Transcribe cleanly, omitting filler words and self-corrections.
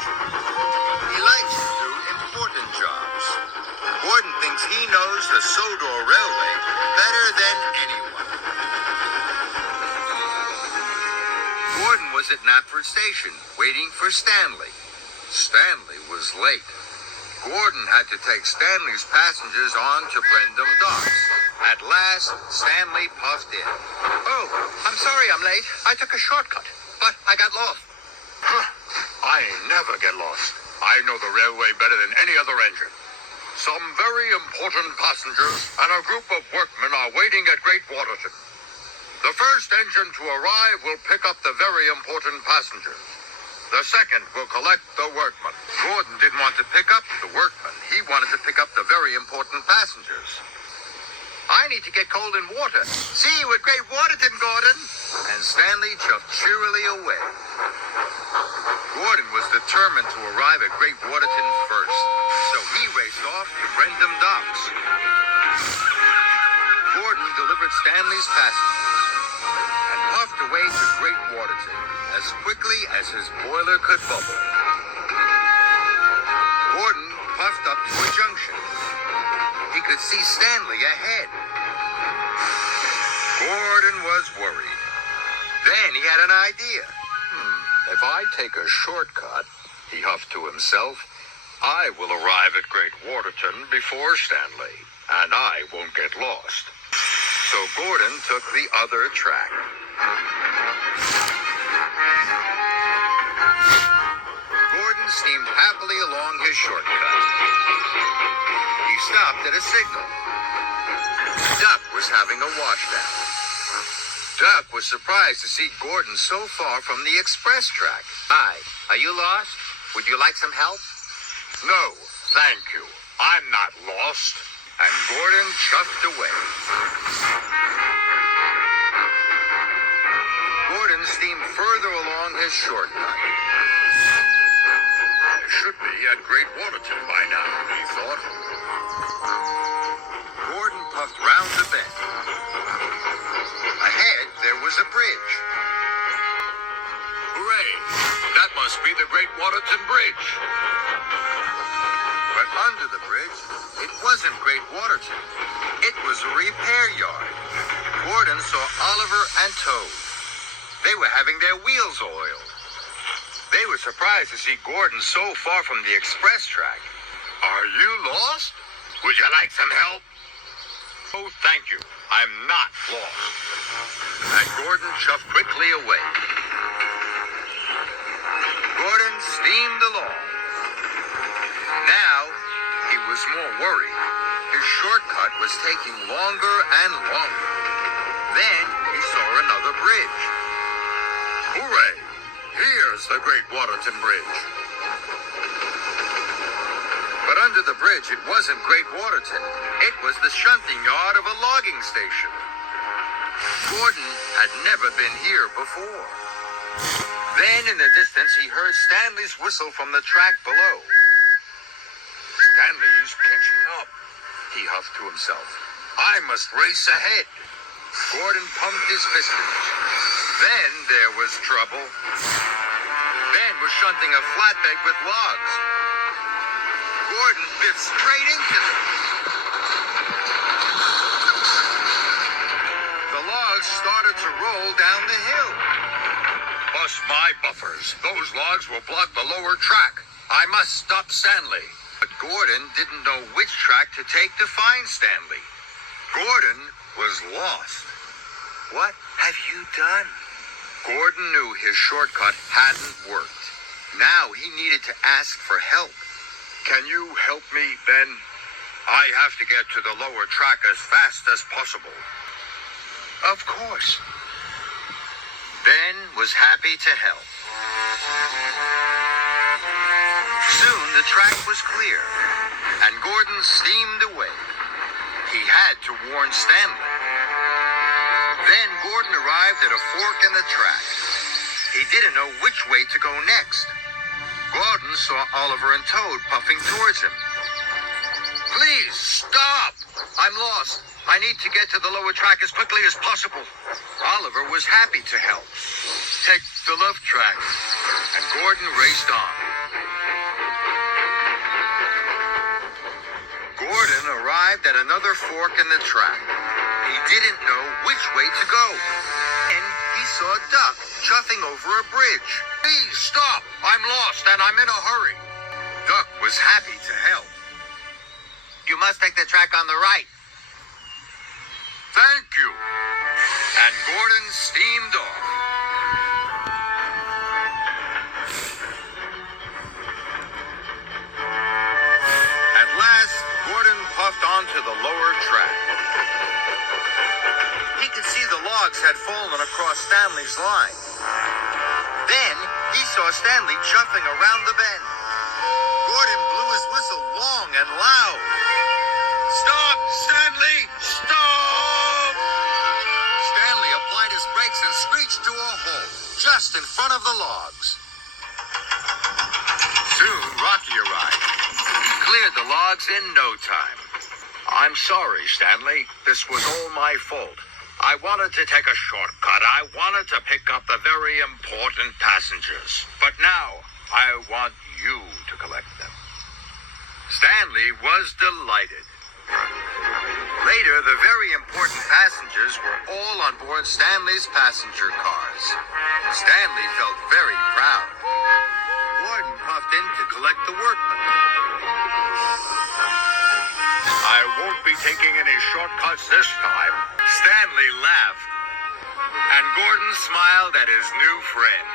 engine. He likes to do important jobs. Gordon thinks he knows the Sodor Railway better than anyone. Gordon was at Knapford Station, waiting for Stanley. Stanley was late. Gordon had to take Stanley's passengers on to Brendam Docks. At last, Stanley puffed in. Oh, I'm sorry I'm late. I took a shortcut, but I got lost. I never get lost. I know the railway better than any other engine. Some very important passengers and a group of workmen are waiting at Great Waterton. The first engine to arrive will pick up the very important passengers. The second will collect the workmen. Gordon didn't want to pick up the workmen. He wanted to pick up the very important passengers. I need to get cold in water. See you at Great Waterton, Gordon. And Stanley chuffed cheerily away. Gordon was determined to arrive at Great Waterton first, so he raced off to Brendam Docks. Gordon delivered Stanley's passengers and puffed away to Great Waterton as quickly as his boiler could bubble. Gordon puffed up to a junction. He could see Stanley ahead. Gordon was worried. Then he had an idea. If I take a shortcut, he huffed to himself, I will arrive at Great Waterton before Stanley, and I won't get lost. So Gordon took the other track. Gordon steamed happily along his shortcut. He stopped at a signal. Duck was having a washdown. Duck was surprised to see Gordon so far from the express track. Hi, are you lost? Would you like some help? No, thank you. I'm not lost. And Gordon chuffed away. Gordon steamed further along his shortcut. I should be at Great Waterton by now, he thought. Gordon puffed round the bend. Ahead, there was a bridge. Hooray! That must be the Great Waterton Bridge. But under the bridge, it wasn't Great Waterton. It was a repair yard. Gordon saw Oliver and Toad. They were having their wheels oiled. They were surprised to see Gordon so far from the express track. Are you lost? Would you like some help? Oh, thank you. I'm not lost. And Gordon chuffed quickly away. Gordon steamed along. Now, he was more worried. His shortcut was taking longer and longer. Then he saw another bridge. Hooray! Here's the Great Waterton Bridge. But under the bridge, it wasn't Great Waterton. It was the shunting yard of a logging station. Gordon had never been here before. Then, in the distance, he heard Stanley's whistle from the track below. Stanley's catching up, he huffed to himself. I must race ahead. Gordon pumped his pistons. Then there was trouble. Ben was shunting a flatbed with logs. Gordon biffed straight into them. The logs started to roll down the hill. Bust my buffers. Those logs will block the lower track. I must stop Stanley. But Gordon didn't know which track to take to find Stanley. Gordon was lost. What have you done? Gordon knew his shortcut hadn't worked. Now he needed to ask for help. Can you help me, Ben? I have to get to the lower track as fast as possible. Of course. Ben was happy to help. Soon the track was clear, and Gordon steamed away. He had to warn Stanley. Then Gordon arrived at a fork in the track. He didn't know which way to go next. Gordon saw Oliver and Toad puffing towards him. Please, stop! I'm lost. I need to get to the lower track as quickly as possible. Oliver was happy to help. Take the left track. And Gordon raced on. arrived at another fork in the track. He didn't know which way to go. Then he saw Duck chuffing over a bridge. Please stop! I'm lost and I'm in a hurry. Duck was happy to help. You must take the track on the right. Thank you. And Gordon steamed off. At last, Gordon puffed onto the lower track. He could see the logs had fallen across Stanley's line. Then he saw Stanley chuffing around the bend. Gordon blew his whistle long and loud. Stop, Stanley! Stop! Stanley applied his brakes and screeched to a halt just in front of the logs. Soon, Rocky arrived. He cleared the logs in no time. I'm sorry, Stanley. This was all my fault. I wanted to take a shortcut. I wanted to pick up the very important passengers. But now, I want you to collect them. Stanley was delighted. Later, the very important passengers were all on board Stanley's passenger cars. Stanley felt very proud. Gordon puffed in to collect the workmen. I won't be taking any shortcuts this time. Stanley laughed, and Gordon smiled at his new friend.